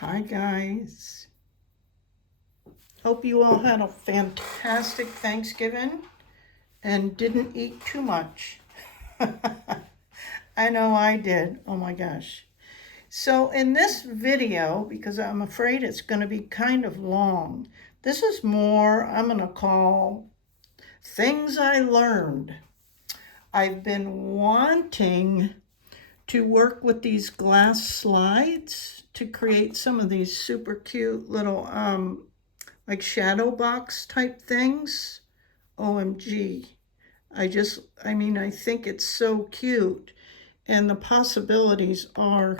Hi guys. Hope you all had a fantastic Thanksgiving and didn't eat too much. I know I did. Oh my gosh. So in this video, because I'm afraid it's going to be kind of long, this is more I'm going to call things I learned. I've been wanting to work with these glass slides to create some of these super cute little like shadow box type things. OMG. I think it's so cute and the possibilities are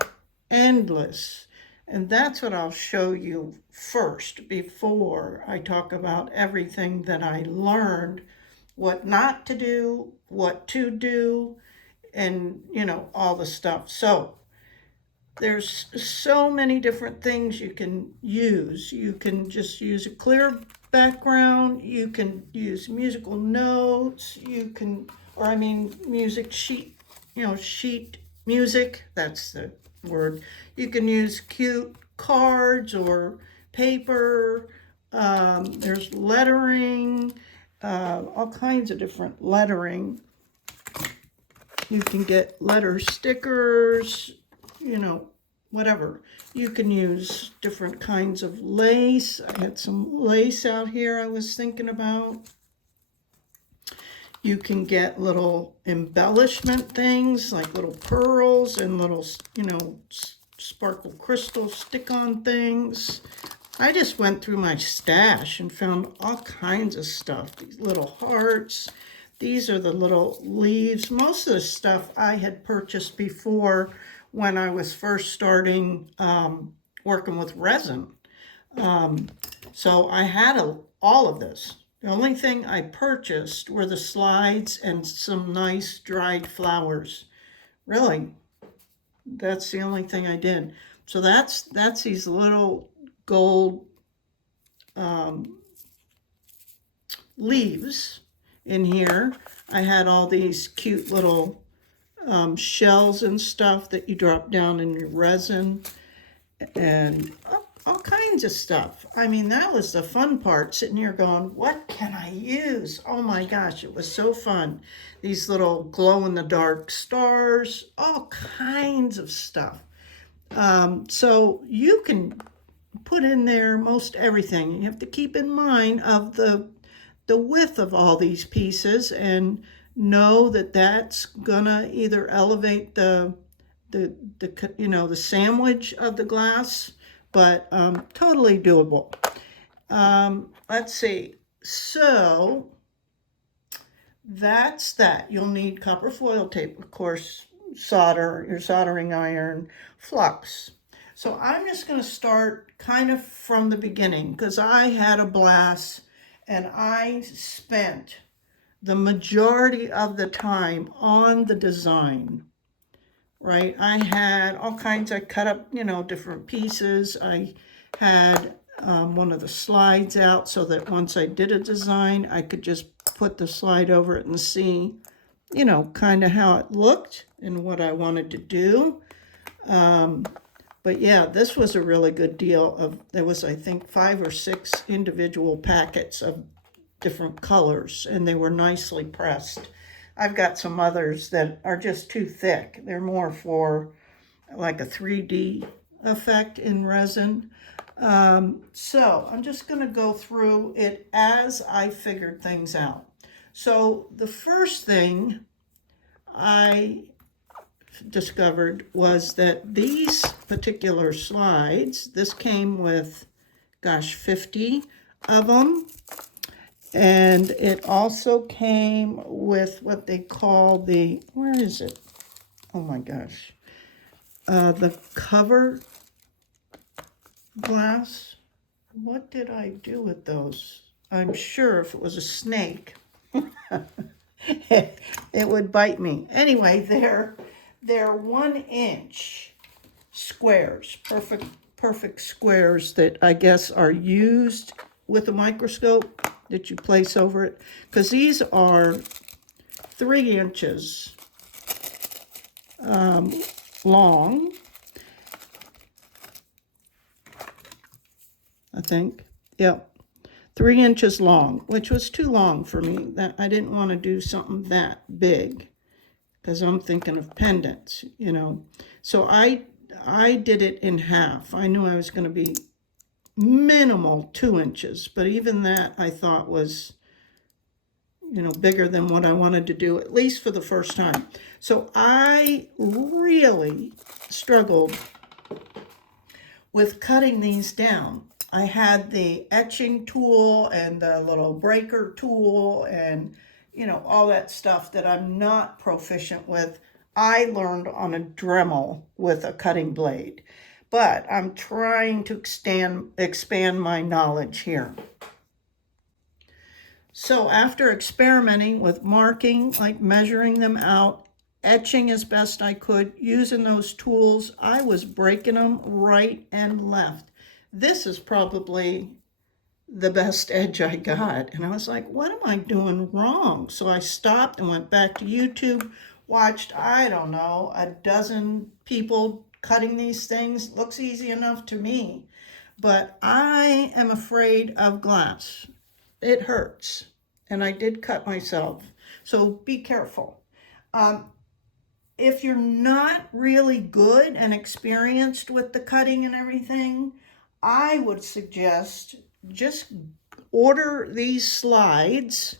endless. And that's what I'll show you first before I talk about everything that I learned, what not to do, what to do, and all the stuff. So there's so many different things you can use. You can just use a clear background. You can use musical notes. Music sheet, sheet music. That's the word. You can use cute cards or paper. There's lettering, all kinds of different lettering. You can get letter stickers, whatever. You can use different kinds of lace. I had some lace out here I was thinking about. You can get little embellishment things like little pearls and little, sparkle crystal stick-on things. I just went through my stash and found all kinds of stuff. These little hearts. These are the little leaves. Most of the stuff I had purchased before when I was first starting working with resin. So I had all of this. The only thing I purchased were the slides and some nice dried flowers. Really, that's the only thing I did. So that's these little gold leaves in here. I had all these cute little shells and stuff that you drop down in your resin and all kinds of stuff. I mean, that was the fun part, sitting here going, what can I use? Oh my gosh, it was so fun. These little glow-in-the-dark stars, all kinds of stuff. So you can put in there most everything. You have to keep in mind of the width of all these pieces and know that that's gonna either elevate the sandwich of the glass, but totally doable. Let's see. So that's that. You'll need copper foil tape, of course, solder, your soldering iron, flux. So I'm just going to start kind of from the beginning because I had a blast and I spent the majority of the time on the design. Right, I had all kinds. I cut up, different pieces. I had one of the slides out so that once I did a design, I could just put the slide over it and see, kind of how it looked and what I wanted to do. But yeah, this was a really good deal. There was, I think, 5 or 6 individual packets of different colors, and they were nicely pressed. I've got some others that are just too thick. They're more for like a 3D effect in resin. So I'm just going to go through it as I figured things out. So the first thing I discovered was that these particular slides, this came with, gosh, 50 of them. And it also came with what they call where is it? Oh my gosh. The cover glass. What did I do with those? I'm sure if it was a snake, it would bite me. Anyway, they're 1-inch squares, perfect squares that I guess are used with a microscope that you place over it, because these are 3 inches long think. Yep. 3 inches long, which was too long for me. That I didn't want to do something that big because I'm thinking of pendants, you know. So I did it in half. I knew I was going to be minimal 2 inches, but even that I thought was, you know, bigger than what I wanted to do, at least for the first time. So I really struggled with cutting these down. I had the etching tool and the little breaker tool and, you know, all that stuff that I'm not proficient with. I learned on a Dremel with a cutting blade, but I'm trying to expand my knowledge here. So after experimenting with marking, like measuring them out, etching as best I could, using those tools, I was breaking them right and left. This is probably the best edge I got. And I was like, what am I doing wrong? So I stopped and went back to YouTube, watched, I don't know, a dozen people cutting these things. Looks easy enough to me. But I am afraid of glass. It hurts. And I did cut myself. So be careful. If you're not really good and experienced with the cutting and everything, I would suggest just order these slides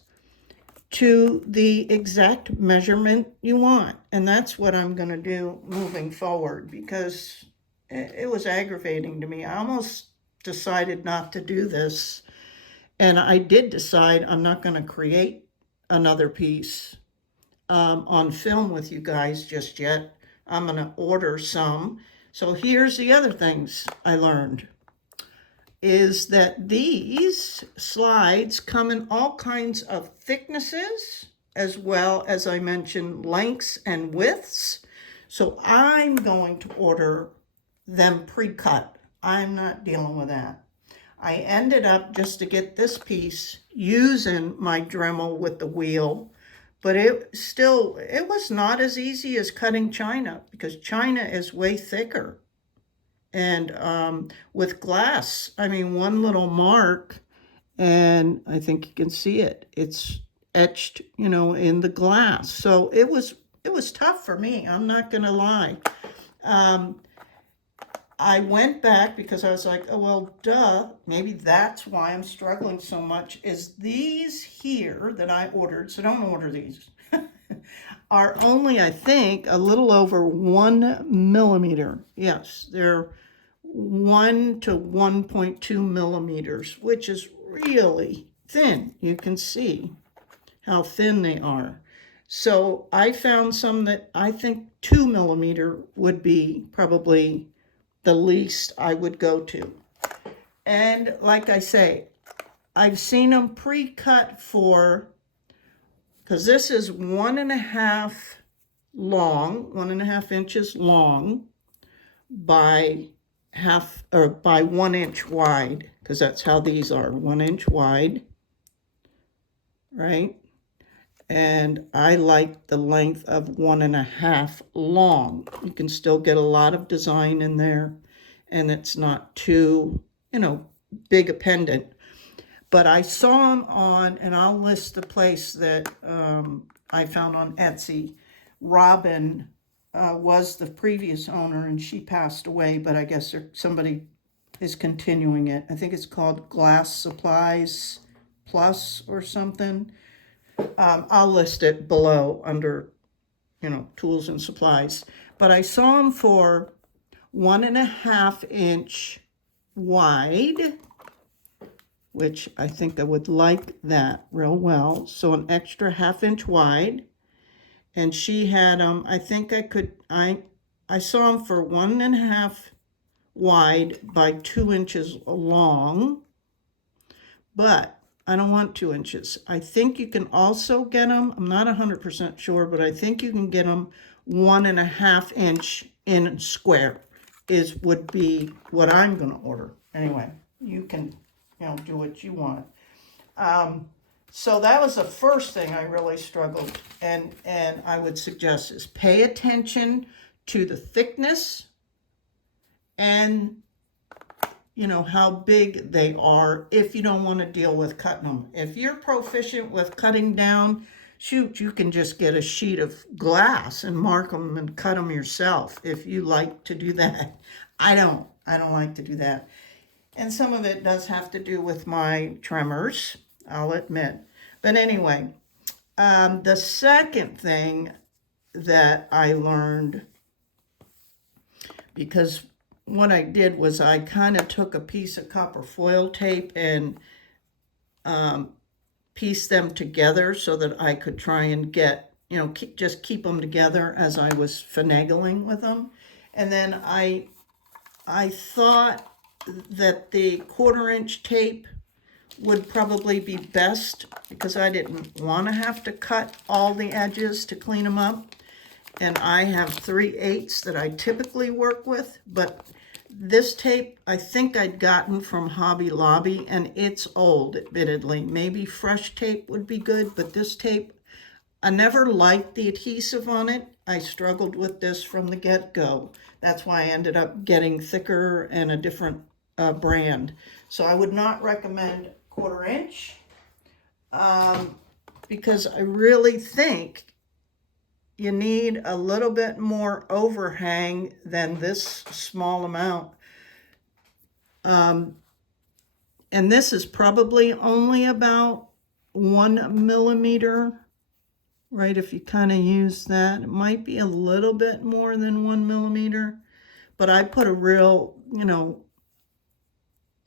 to the exact measurement you want. And that's what I'm going to do moving forward, because it was aggravating to me. I almost decided not to do this. And I did decide I'm not going to create another piece on film with you guys just yet. I'm going to order some. So here's the other things I learned, is that these slides come in all kinds of thicknesses, as well as I mentioned lengths and widths. So I'm going to order them pre-cut. I'm not dealing with that. I ended up, just to get this piece, using my Dremel with the wheel, but it was not as easy as cutting china, because china is way thicker. And with glass, I mean, one little mark, and I think you can see it. It's etched, you know, in the glass. So it was tough for me. I'm not gonna lie. I went back because I was like, oh, well, duh, maybe that's why I'm struggling so much, is these here that I ordered, so don't order these, are only, I think, a little over 1 millimeter. Yes, they're 1 to 1.2 millimeters, which is really thin. You can see how thin they are. So I found some that I think 2 millimeter would be probably the least I would go to. And like I say, I've seen them pre-cut for, because this is 1.5 long, 1.5 inches long by 1 inch wide, because that's how these are, 1 inch wide, right? And I like the length of 1.5 long. You can still get a lot of design in there, and it's not too, you know, big a pendant. But I saw them on, and I'll list the place that I found on Etsy. Robin was the previous owner, and she passed away, but I guess somebody is continuing it. I think it's called Glass Supplies Plus or something. I'll list it below under, you know, tools and supplies. But I saw them for 1.5 inch wide, which I think I would like that real well. So an extra 1/2 inch wide. And she had them, I think I saw them for 1.5 wide by 2 inches long. But I don't want 2 inches. I think you can also get them, I'm not 100% sure, but I think you can get them 1.5 inch in square would be what I'm going to order. Anyway, you can, you know, do what you want. So that was the first thing I really struggled, and I would suggest is pay attention to the thickness and you know, how big they are if you don't want to deal with cutting them. If you're proficient with cutting down, shoot, you can just get a sheet of glass and mark them and cut them yourself if you like to do that. I don't like to do that. And some of it does have to do with my tremors, I'll admit. But anyway, the second thing that I learned, because what I did was I kind of took a piece of copper foil tape and pieced them together so that I could try and get, you know, just keep them together as I was finagling with them. And then I thought that the 1/4-inch tape would probably be best because I didn't want to have to cut all the edges to clean them up. And I have 3/8 that I typically work with, but this tape I think I'd gotten from Hobby Lobby, and it's old, admittedly. Maybe fresh tape would be good, but this tape, I never liked the adhesive on it. I struggled with this from the get-go. That's why I ended up getting thicker and a different brand. So I would not recommend 1/4-inch because I really think you need a little bit more overhang than this small amount. And this is probably only about 1 millimeter, right? If you kind of use that, it might be a little bit more than 1 millimeter, but I put a real, you know,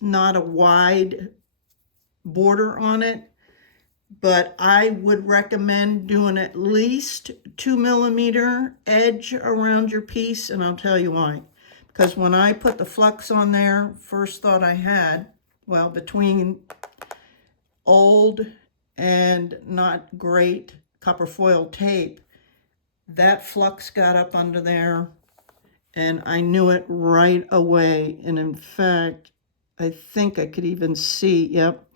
not a wide border on it. But I would recommend doing at least 2 millimeter edge around your piece, and I'll tell you why. Because when I put the flux on there, first thought I had, well, between old and not great copper foil tape, that flux got up under there, and I knew it right away. And in fact, I think I could even see, yep,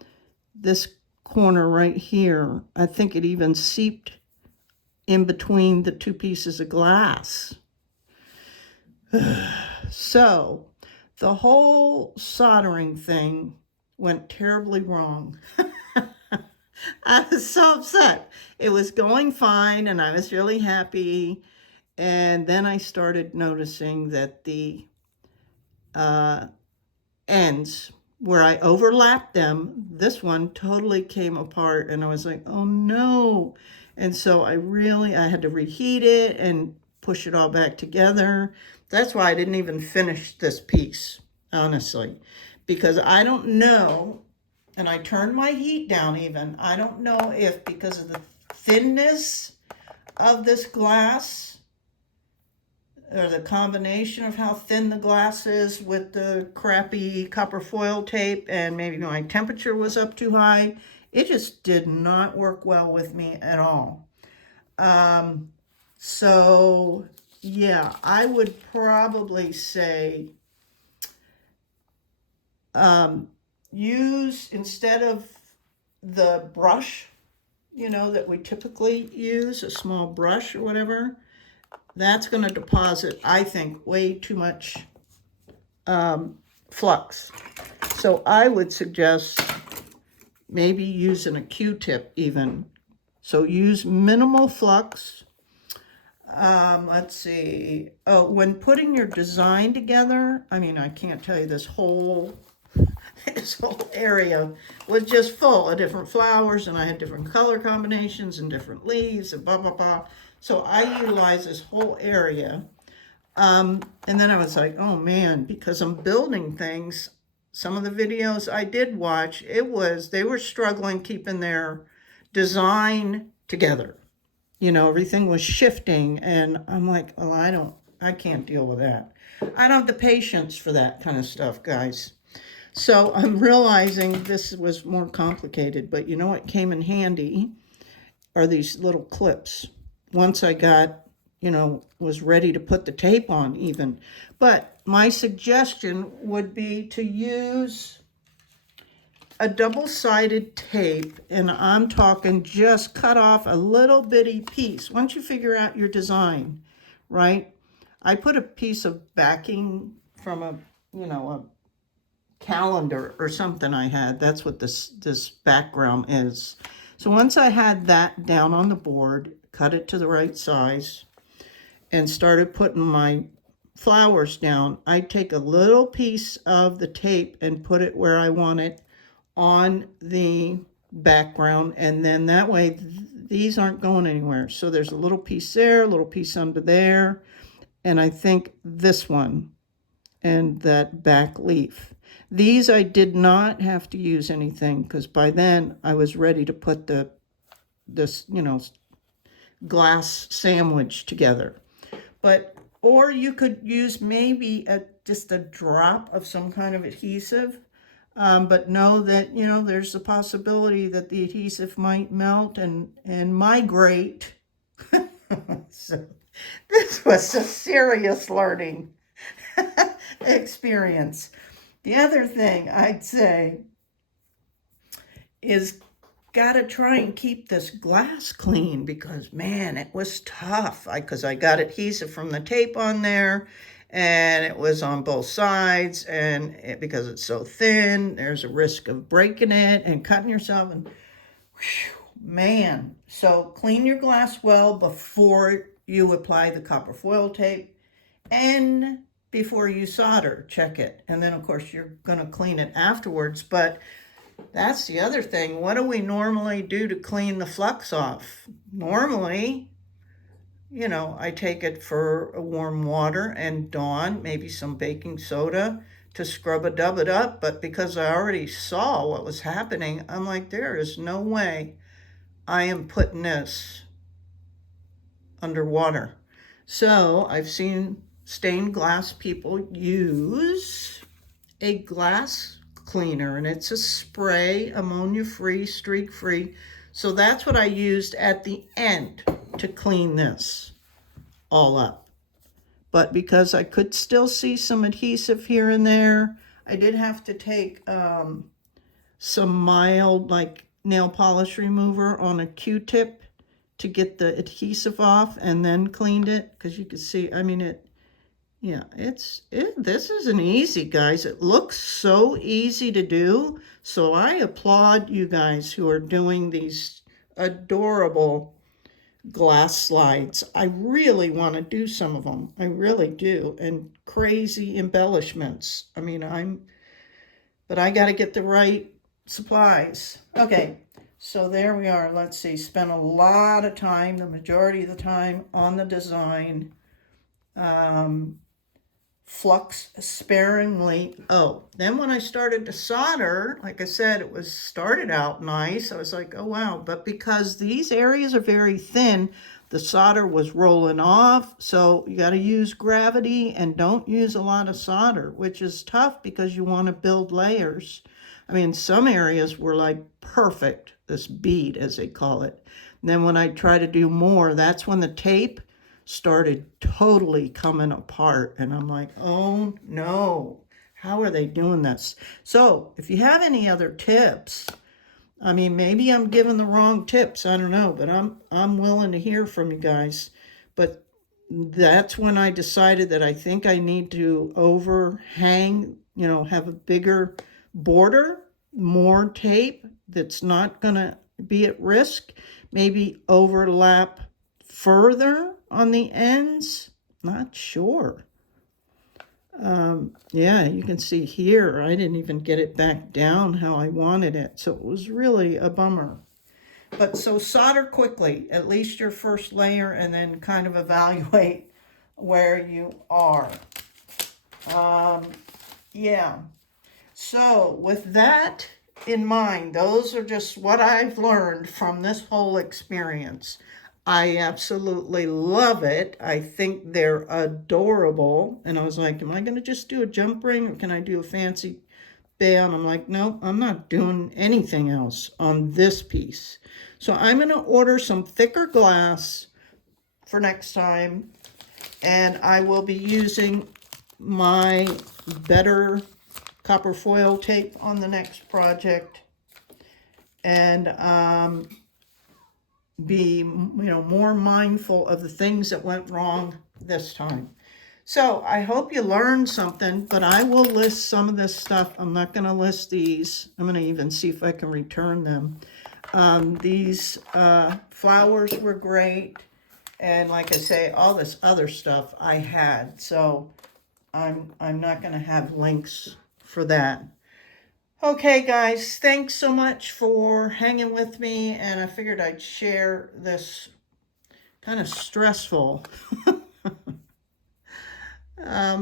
this corner right here, I think it even seeped in between the two pieces of glass. So the whole soldering thing went terribly wrong. I was so upset. It was going fine and I was really happy. And then I started noticing that the ends where I overlapped them, this one totally came apart, and I was like, oh no. And so I had to reheat it and push it all back together. That's why I didn't even finish this piece, honestly, because I don't know, and I turned my heat down even, I don't know if because of the thinness of this glass, or the combination of how thin the glass is with the crappy copper foil tape, and maybe my temperature was up too high. It just did not work well with me at all. So yeah, I would probably say use, instead of the brush, you know, that we typically use, a small brush or whatever, that's going to deposit, I think, way too much flux. So I would suggest maybe using a Q-tip even. So use minimal flux. Let's see. Oh, when putting your design together, I mean, I can't tell you, this whole area was just full of different flowers, and I had different color combinations and different leaves and blah, blah, blah. So I utilized this whole area. And then I was like, oh man, because I'm building things, some of the videos I did watch, they were struggling keeping their design together. You know, everything was shifting, and I'm like, well, I can't deal with that. I don't have the patience for that kind of stuff, guys. So I'm realizing this was more complicated, but you know what came in handy are these little clips. Once I got, you know, was ready to put the tape on even. But my suggestion would be to use a double-sided tape, and I'm talking just cut off a little bitty piece. Once you figure out your design, right? I put a piece of backing from a calendar or something I had. That's what this background is. So once I had that down on the board, cut it to the right size, and started putting my flowers down, I take a little piece of the tape and put it where I want it on the background, and then that way these aren't going anywhere. So there's a little piece there, a little piece under there, and I think this one and that back leaf. These I did not have to use anything because by then I was ready to put this glass sandwich together. But or you could use maybe just a drop of some kind of adhesive, but know that there's the possibility that the adhesive might melt and migrate. So this was a serious learning experience. The other thing I'd say is gotta try and keep this glass clean because man, it was tough. Because I got adhesive from the tape on there and it was on both sides, and because it's so thin, there's a risk of breaking it and cutting yourself, and whew, man. So clean your glass well before you apply the copper foil tape and before you solder, check it. And then of course you're gonna clean it afterwards, but that's the other thing. What do we normally do to clean the flux off? Normally, I take it for warm water and Dawn, maybe some baking soda to scrub-a-dub it up. But because I already saw what was happening, I'm like, there is no way I am putting this underwater. So I've seen stained glass people use a glass cleaner, and it's a spray, ammonia-free, streak-free. So that's what I used at the end to clean this all up. But because I could still see some adhesive here and there, I did have to take some mild like nail polish remover on a Q-tip to get the adhesive off, and then cleaned it because you could see, this isn't easy, guys. It looks so easy to do. So I applaud you guys who are doing these adorable glass slides. I really want to do some of them. I really do. And crazy embellishments. But I got to get the right supplies. Okay, so there we are. Let's see. Spent a lot of time, the majority of the time, on the design. Flux sparingly. Then when I started to solder, like I said, it started out nice. I was like, oh wow. But because these areas are very thin, the solder was rolling off. So you got to use gravity and don't use a lot of solder, which is tough because you want to build layers. Some areas were like perfect, this bead as they call it. And then when I try to do more, that's when the tape started totally coming apart, and I'm like, oh no, how are they doing this? So if you have any other tips, maybe I'm giving the wrong tips, I don't know, but I'm willing to hear from you guys. But that's when I decided that I think I need to overhang, have a bigger border, more tape that's not gonna be at risk, maybe overlap further on the ends, not sure. Yeah, you can see here, I didn't even get it back down how I wanted it. So it was really a bummer. But so solder quickly, at least your first layer, and then kind of evaluate where you are. Yeah. So with that in mind, those are just what I've learned from this whole experience. I absolutely love it. I think they're adorable. And I was like, am I going to just do a jump ring, or can I do a fancy band? I'm like, no, I'm not doing anything else on this piece. So I'm going to order some thicker glass for next time. And I will be using my better copper foil tape on the next project. And be more mindful of the things that went wrong this time. So I hope you learned something, but I will list some of this stuff. I'm not going to list these. I'm going to even see if I can return them. These flowers were great. And like I say, all this other stuff I had. So I'm not going to have links for that. Okay, guys, thanks so much for hanging with me. And I figured I'd share this kind of stressful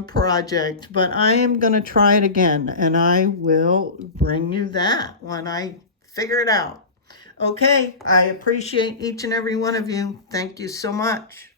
project, but I am going to try it again, and I will bring you that when I figure it out. Okay, I appreciate each and every one of you. Thank you so much.